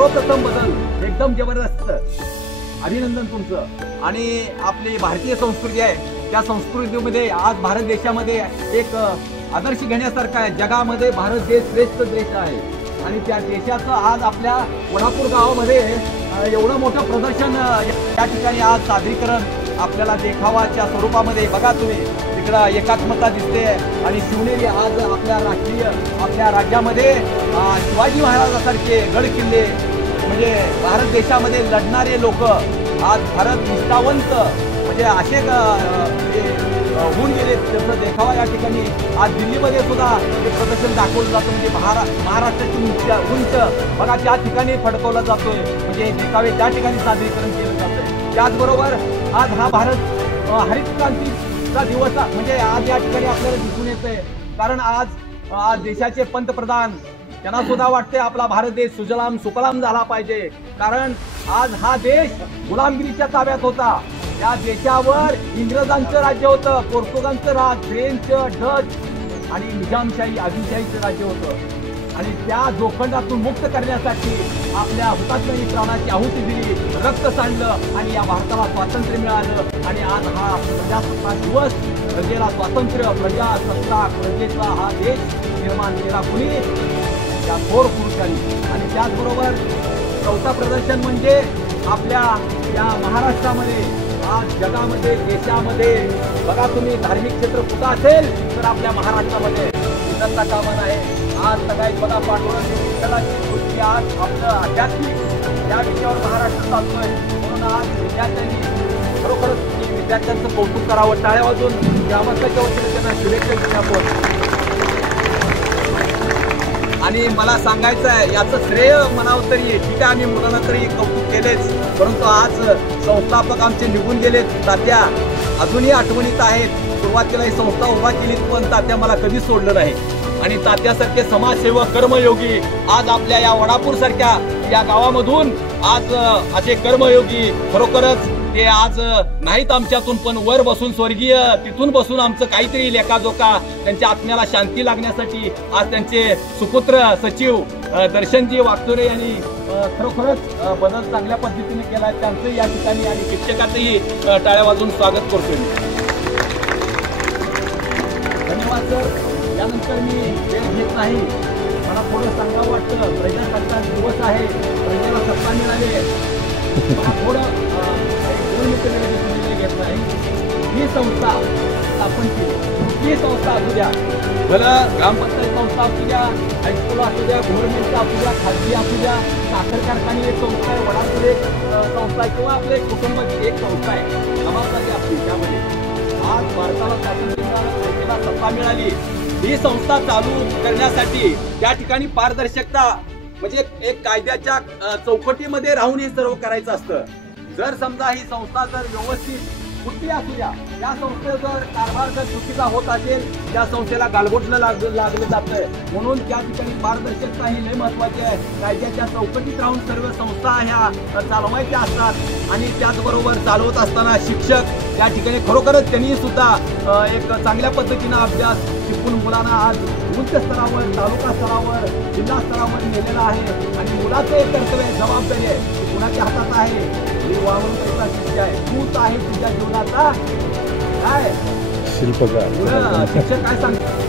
सर्वप्रथम बदल एकदम जबरदस्त, अभिनंदन तुमचं। आणि आपली भारतीय संस्कृती आहे, त्या संस्कृतीमध्ये आज भारत देशामध्ये एक आदर्श घेण्यासारखा आहे। जगामध्ये भारत देश श्रेष्ठ देश आहे आणि त्या देशाचं आज आपल्या वडापूर गावामध्ये एवढं मोठं प्रदर्शन या ठिकाणी आज सादरीकरण आपल्याला देखावाच्या स्वरूपामध्ये बघा तुम्ही तिकडं एकात्मता दिसते आणि शिवनेरी आज आपल्या राज्यामध्ये शिवाजी महाराजांसारखे गड किल्ले म्हणजे भारत देशामध्ये लढणारे लोक आज भारत निष्ठावंत म्हणजे असे होऊन गेले, त्याचा देखावा या ठिकाणी आज दिल्लीमध्ये सुद्धा हे प्रदर्शन दाखवलं जातं। म्हणजे महाराष्ट्राची उंच बघा त्या ठिकाणी फडकवला जातोय, म्हणजे देखावे त्या ठिकाणी सादरीकरण केलं जातंय। त्याचबरोबर आज हा भारत हरित क्रांतीचा दिवस म्हणजे आज या ठिकाणी आपल्याला दिसून येतंय, कारण आज देशाचे पंतप्रधान त्यांना सुद्धा वाटते आपला भारत देश सुजलाम सुफलाम झाला पाहिजे, कारण आज हा देश गुलामगिरीच्या ताब्यात होता। या देशावर इंग्रजांचं राज्य होतं, पोर्तुगालचं राज, फ्रेंच, डच आणि निजामशाही आदिलशाहीचं राज्य होतं आणि त्या जोखंडातून मुक्त करण्यासाठी आपल्या हुतात्म्यांनी प्राणाची आहुती दिली, रक्त सांडलं आणि या भारताला स्वातंत्र्य मिळालं। आणि आज हा प्रजासत्ताक दिवस, प्रजेला स्वातंत्र्य, प्रजासत्ताक प्रजेचा हा देश निर्माण केला कुणी? त्या थोर पुरुषांनी। आणि त्याचबरोबर चौथा प्रदर्शन म्हणजे आपल्या या महाराष्ट्रामध्ये आज जगामध्ये देशामध्ये बघा तुम्ही धार्मिक क्षेत्र कुठं असेल तर आपल्या महाराष्ट्रामध्ये विसरता कामा नये। आज सगळ्यात बघा पाठवण गोष्टी आज आपलं आध्यात्मिक या विषयावर महाराष्ट्र चालतोय, म्हणून आज विद्यार्थ्यांनी खरोखरच विद्यार्थ्यांचं कौतुक करावं, टाळ्या वाजून ग्रामस्थांच्या वतीने त्यांना शुभेच्छा देऊया आपण। आणि मला सांगायचं आहे याचं श्रेय म्हणावं तरी ठीक आहे, आम्ही मुलांना तरी कौतुक केलेच, परंतु आज संस्थापक आमचे निघून गेलेत तात्या अजूनही आठवणीत आहेत। सुरुवातीला ही संस्था उभा केली पण तात्या मला कधीच सोडलं नाही आणि तात्यासारखे समाजसेवक कर्मयोगी आज आपल्या या वडापूर सारख्या या गावामधून आज असे कर्मयोगी खरोखरच ते आज नाहीत आमच्यातून, पण वर बसून स्वर्गीय तिथून बसून आमचं काहीतरी लेखाजोखा त्यांच्या आत्म्याला शांती लागण्यासाठी आज त्यांचे सुपुत्र सचिव दर्शनजी वागचोरे यांनी खरोखरच बदल चांगल्या पद्धतीने केला, त्यांचं या ठिकाणी आणि शिक्षकाचंही टाळ्या वाजून स्वागत करतोय मी। धन्यवाद सर। यानंतर मी वेळ घेत नाही, मला थोडं सांगावं वाटतं, प्रजासत्ताक दिवस आहे, प्रजेला सत्ता मिळाली, थोडं घेत नाही। ही संस्था स्थापन केली, ही संस्था असू द्या, भलं ग्रामपंचायत संस्था असू द्या, हायस्कूल असू द्या, गव्हर्नमेंटचा असू द्या, खाजगी असू द्या, साखर कारखाने एक संस्था आहे, वडापूर एक संस्था आहे किंवा आपले कुटुंबाची एक संस्था आहे, जबाबदारी आपली त्यामध्ये आज भारताला स्वातंत्र्य मिळालं, प्रजेला सत्ता मिळाली। ही संस्था चालू करण्यासाठी त्या ठिकाणी पारदर्शकता म्हणजे एक कायद्याच्या चौकटीमध्ये राहून हे सर्व करायचं असतं। जर समजा ही संस्था जर व्यवस्थित कुठली असू द्या, या संस्थेचा जर कारभार जर चुकीचा होत असेल, त्या संस्थेला गालबोटलं लागलं जातंय, म्हणून त्या ठिकाणी पारदर्शकता ही लय महत्वाची आहे। कायद्याच्या चौकटीत राहून सर्व संस्था ह्या चालवायच्या असतात आणि त्याचबरोबर चालवत असताना शिक्षक त्या ठिकाणी खरोखरच त्यांनी सुद्धा एक चांगल्या पद्धतीनं अभ्यास शिकून मुलांना आज उच्च स्तरावर, तालुका स्तरावर, जिल्हा स्तरावर नेलेला आहे आणि मुलाचं एक कर्तव्य जबाबदारी आहे कुणाच्या हातात आहे, वावरून पैसा शिक्षक आहे, तूच आहे तुझ्या जीवनाचा काय शिल्पकार। शिक्षक काय सांगतात